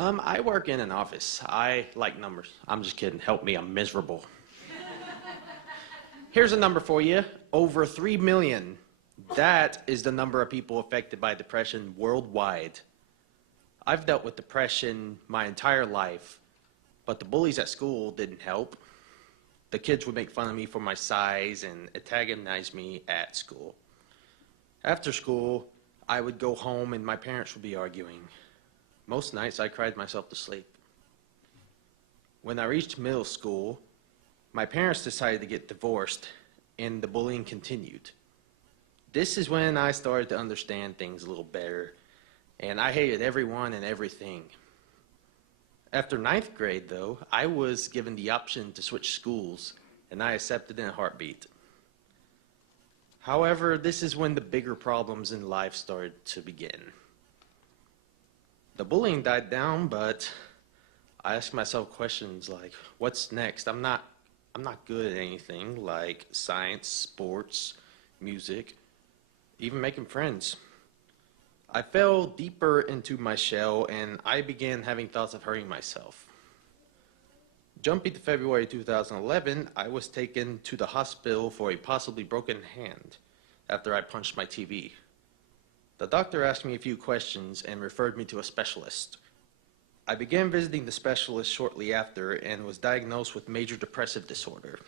I work in an office. I like numbers. I'm just kidding. Help me, I'm miserable. Here's a number for you. Over 3 million. That is the number of people affected by depression worldwide. I've dealt with depression my entire life, but the bullies at school didn't help. The kids would make fun of me for my size and antagonize me at school. After school, I would go home and my parents would be arguing. Most nights I cried myself to sleep. When I reached middle school, my parents decided to get divorced and the bullying continued. This is when I started to understand things a little better, and I hated everyone and everything. After ninth grade, though, I was given the option to switch schools, and I accepted in a heartbeat. However, this is when the bigger problems in life started to begin. The bullying died down, but I asked myself questions like, what's next? I'm not good at anything like science, sports, music, even making friends. I fell deeper into my shell and I began having thoughts of hurting myself. Jumping to February 2011, I was taken to the hospital for a possibly broken hand after I punched my TV. The doctor asked me a few questions and referred me to a specialist. I began visiting the specialist shortly after and was diagnosed with major depressive disorder.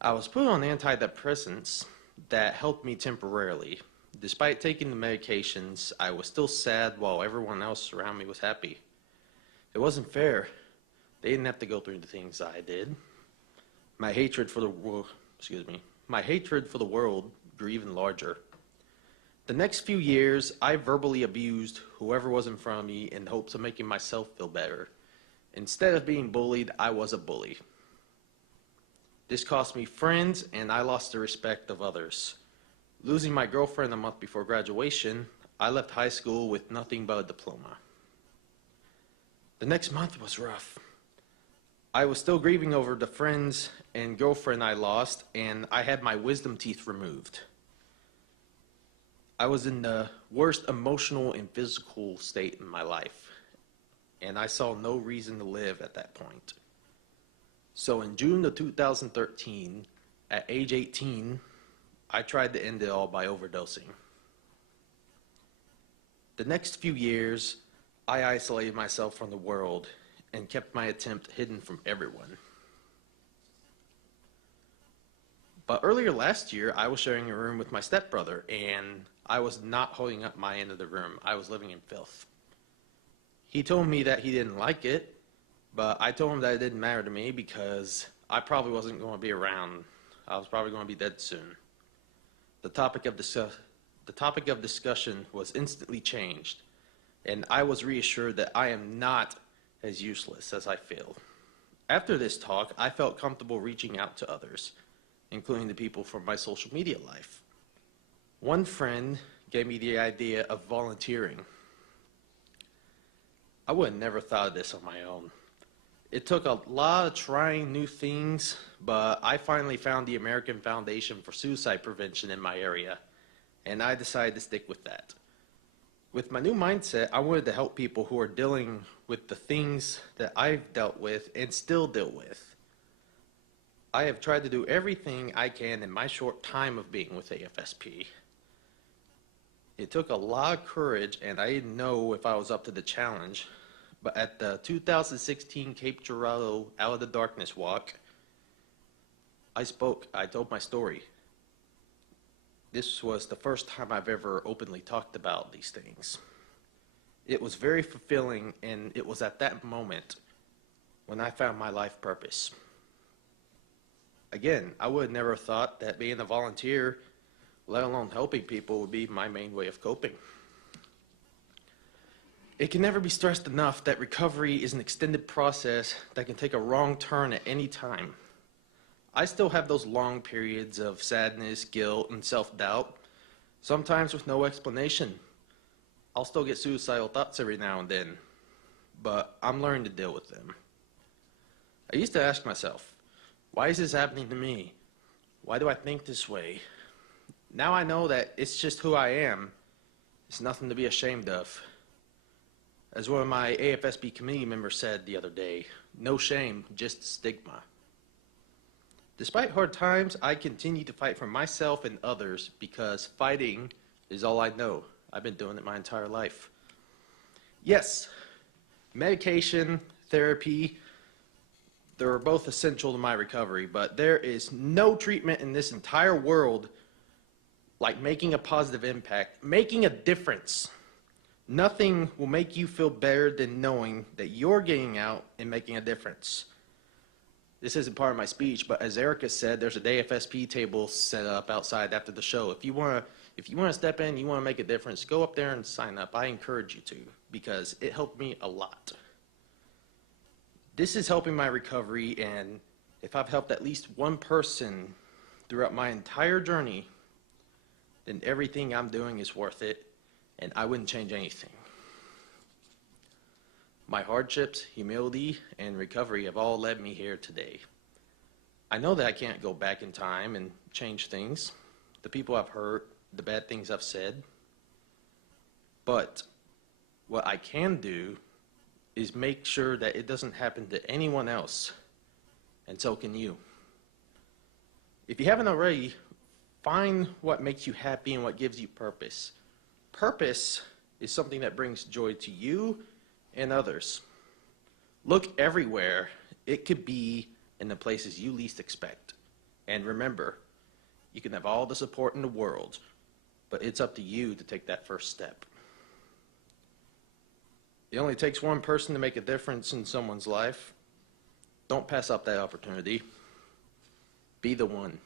I was put on antidepressants that helped me temporarily. Despite taking the medications, I was still sad while everyone else around me was happy. It wasn't fair. They didn't have to go through the things I did. My hatred for the world grew even larger. The next few years, I verbally abused whoever was in front of me in hopes of making myself feel better. Instead of being bullied, I was a bully. This cost me friends, and I lost the respect of others. Losing my girlfriend a month before graduation, I left high school with nothing but a diploma. The next month was rough. I was still grieving over the friends and girlfriend I lost, and I had my wisdom teeth removed. I was in the worst emotional and physical state in my life, and I saw no reason to live at that point. So in June of 2013, at age 18, I tried to end it all by overdosing. The next few years, I isolated myself from the world and kept my attempt hidden from everyone. But earlier last year, I was sharing a room with my stepbrother, and I was not holding up my end of the room. I was living in filth. He told me that he didn't like it, but I told him that it didn't matter to me because I probably wasn't going to be around. I was probably going to be dead soon. The topic of discussion was instantly changed, and I was reassured that I am not as useless as I feel. After this talk, I felt comfortable reaching out to others, including the people from my social media life. One friend gave me the idea of volunteering. I would have never thought of this on my own. It took a lot of trying new things, but I finally found the American Foundation for Suicide Prevention in my area, and I decided to stick with that. With my new mindset, I wanted to help people who are dealing with the things that I've dealt with and still deal with. I have tried to do everything I can in my short time of being with AFSP. It took a lot of courage, and I didn't know if I was up to the challenge. But at the 2016 Cape Girardeau Out of the Darkness walk, I told my story. This was the first time I've ever openly talked about these things. It was very fulfilling, and it was at that moment when I found my life purpose. Again, I would have never thought that being a volunteer, let alone helping people, would be my main way of coping. It can never be stressed enough that recovery is an extended process that can take a wrong turn at any time. I still have those long periods of sadness, guilt, and self-doubt, sometimes with no explanation. I'll still get suicidal thoughts every now and then, but I'm learning to deal with them. I used to ask myself, why is this happening to me? Why do I think this way? Now I know that it's just who I am. It's nothing to be ashamed of. As one of my AFSB committee members said the other day, no shame, just stigma. Despite hard times, I continue to fight for myself and others because fighting is all I know. I've been doing it my entire life. Yes, medication, therapy, they're both essential to my recovery, but there is no treatment in this entire world like making a positive impact, making a difference. Nothing will make you feel better than knowing that you're getting out and making a difference. This isn't part of my speech, but as Erica said, there's a DFSP table set up outside after the show. If you want to step in, you want to make a difference, go up there and sign up. I encourage you to, because it helped me a lot. This is helping my recovery, and if I've helped at least one person throughout my entire journey, then everything I'm doing is worth it, and I wouldn't change anything. My hardships, humility, and recovery have all led me here today. I know that I can't go back in time and change things, the people I've hurt, the bad things I've said, but what I can do is make sure that it doesn't happen to anyone else, and so can you. If you haven't already, find what makes you happy and what gives you purpose. Purpose is something that brings joy to you and others. Look everywhere. It could be in the places you least expect. And remember, you can have all the support in the world, but it's up to you to take that first step. It only takes one person to make a difference in someone's life. Don't pass up that opportunity. Be the one.